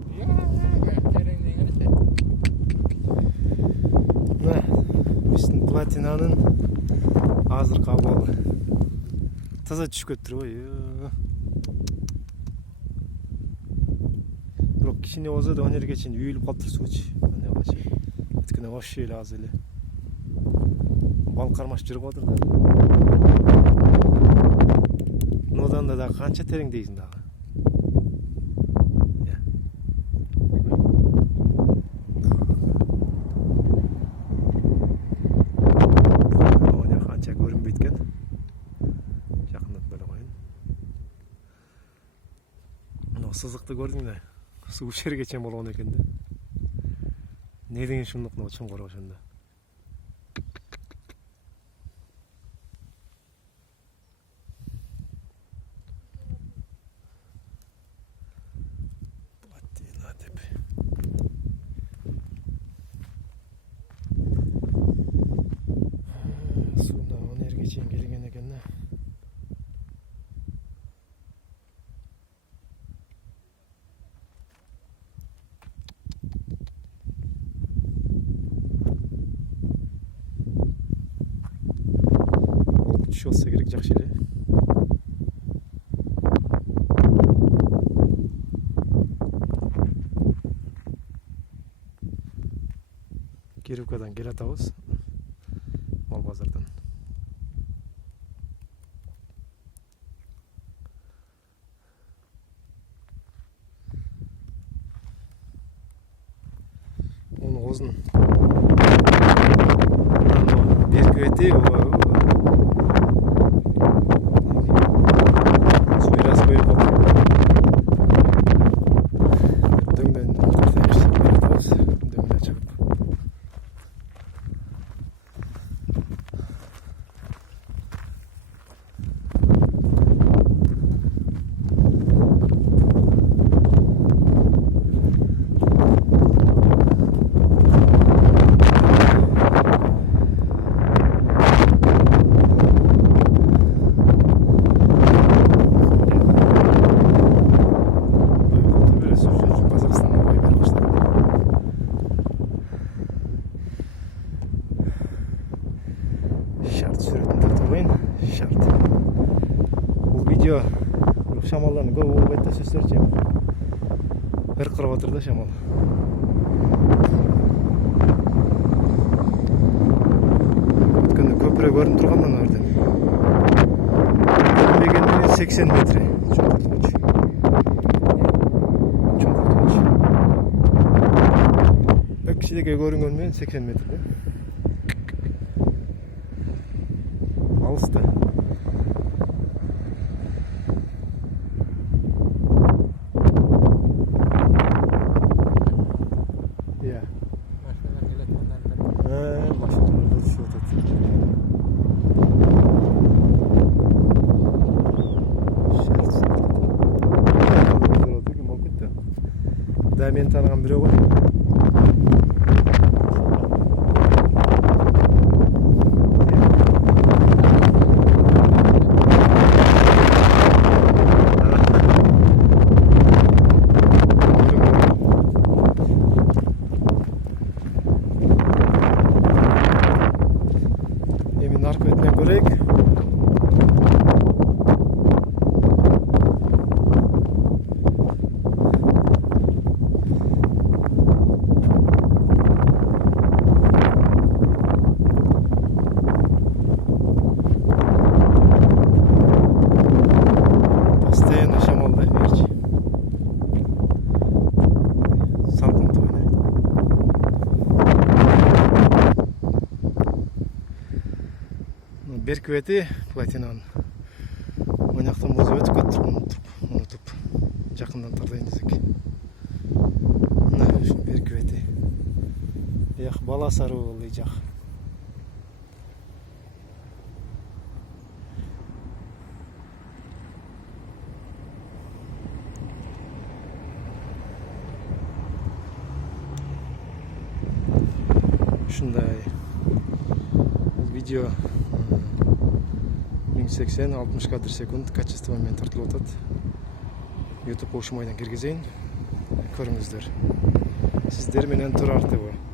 Мына биздин платинанын азыркы абалы таза түшүп кетиптир го. Бирок кичине болсо да аны жерге чейин үйүлүп калыптыр суучу. Өткөнө вообще эле аз эле. Бал кармашып жүрүп атыр да. Нодан да канча терең дейсиң дагы. Канча көрүнбөйт экен. Жакындатып эле коеюн. Мына сызыкты көрдүң да. Суу жерге чейин болгон экен да. Не деген шумдук мына чоңгор ошондо. Сууна аны жерге чейин келген экен да. Түшүп алса керек жакшы эле. Кировкадан келатабыз. Мал базардан. Onun ozun. Bir küveti biraz böyle bakıyor. Döngden kurtarmış. Döngden çıkıp. Şart. Bu video şamallarını көп болбойт да сөздөрчү. Бир кырып отур да шамал. Өткөндө көпүрө көрүнүп тургандан өрдөн. Көрүнбөгөндө 80 метр. Чоңкуртуч. Өксидеге көрүнгөн менен 80 метр. Алыста. Ya. Başlarına düşüyor da. Да мен таныган бирөө го. Arka ötüne göreyik. Постоянно шамалда берчи. Салкын тойна. Беркүвети платинанын ойнактан музы өтүп кеттип унутуп жакындан тартайын десек. Мына ушу беркүвети. Бияк бала саруулы жак. Ушундай видео 1080-60 кадр секунд качествомен тартылып атат. YouTube кошумайдан киргизейин. көрүңүздөр. Сиздер менен Турар ТВ.